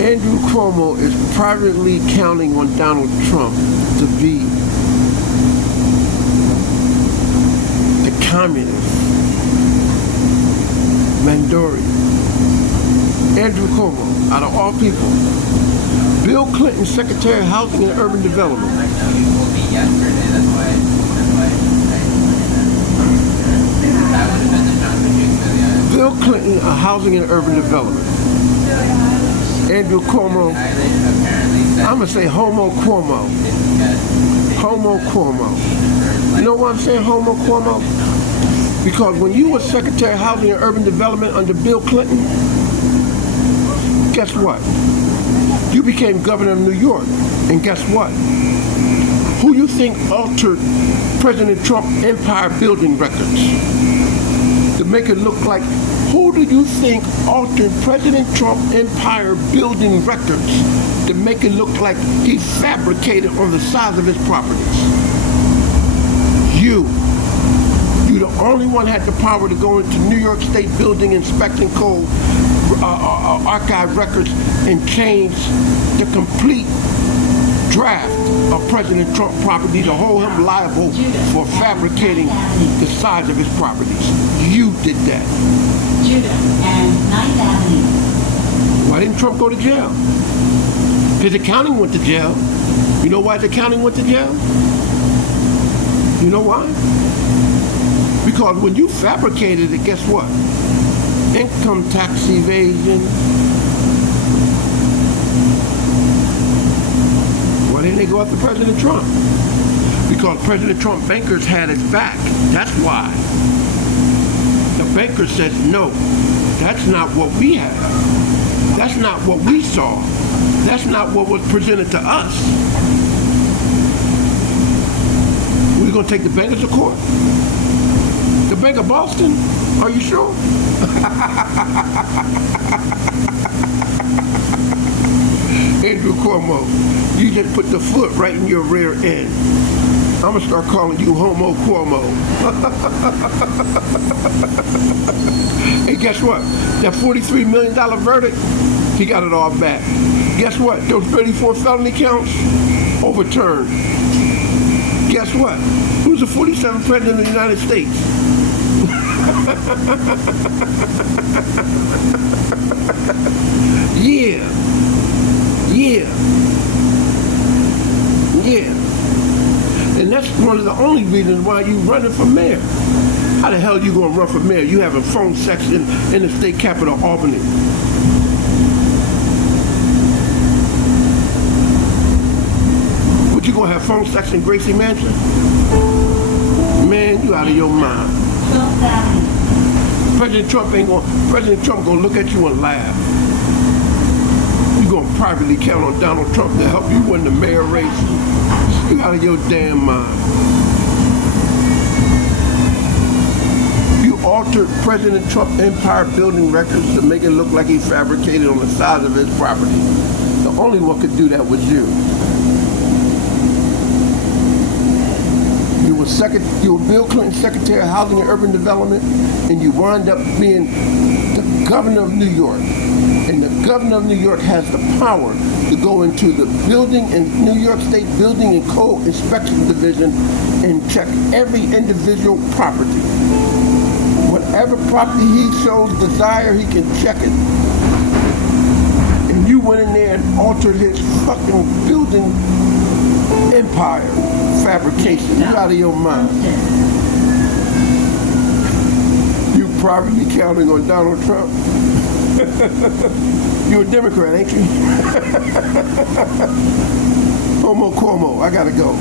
Andrew Cuomo is privately counting on Donald Trump to be the communist Mandori. Andrew Cuomo, out of all people, Bill Clinton, Secretary of Housing and Urban Development. Bill Clinton, Housing and Urban Development. Andrew Cuomo, I'm going to say Homo Cuomo. Homo Cuomo. You know why I'm saying Homo Cuomo? Because when you were Secretary of Housing and Urban Development under Bill Clinton, guess what? You became governor of New York. And guess what? Who you think altered President Trump's empire building records? To make it look like, who do you think altered President Trump's empire building records to make it look like he fabricated on the size of his properties? You the only one had the power to go into New York State Building Inspection Code archive records and change the complete draft of President Trump property to hold him liable for fabricating the size of his properties. You did that. Why didn't Trump go to jail? His accounting went to jail. You know why his accounting went to jail? You know why? Because when you fabricated it, guess what? Income tax evasion. Why didn't they go after President Trump? Because President Trump bankers had his back. That's why. The banker said, no, that's not what we have. That's not what we saw. That's not what was presented to us. We're going to take the bankers to court. The Bank of Boston? Are you sure? Andrew Cuomo, you just put the foot right in your rear end. I'm going to start calling you Homo Cuomo. Hey, guess what? That $43 million verdict, he got it all back. Guess what? Those 34 felony counts, overturned. Guess what? Who's the 47th president of the United States? Yeah. And that's one of the only reasons why you running for mayor. How the hell are you going to run for mayor? You having phone sex in the state capital, Albany. What, you going to have phone sex in Gracie Mansion? Man, you out of your mind. President Trump gonna look at you and laugh. You gonna privately count on Donald Trump to help you win the mayor race? You out of your damn mind. You altered President Trump's empire building records to make it look like he fabricated on the size of his property. The only one could do that was you. You were Bill Clinton, Secretary of Housing and Urban Development, and you wind up being the governor of New York. And the governor of New York has the power to go into the building and New York State Building and Code Inspection Division and check every individual property. Whatever property he shows desire, he can check it. And you went in there and altered his fucking building empire fabrication. You out of your mind. You privately counting on Donald Trump? You're a Democrat, ain't you? Homo Cuomo, I gotta go.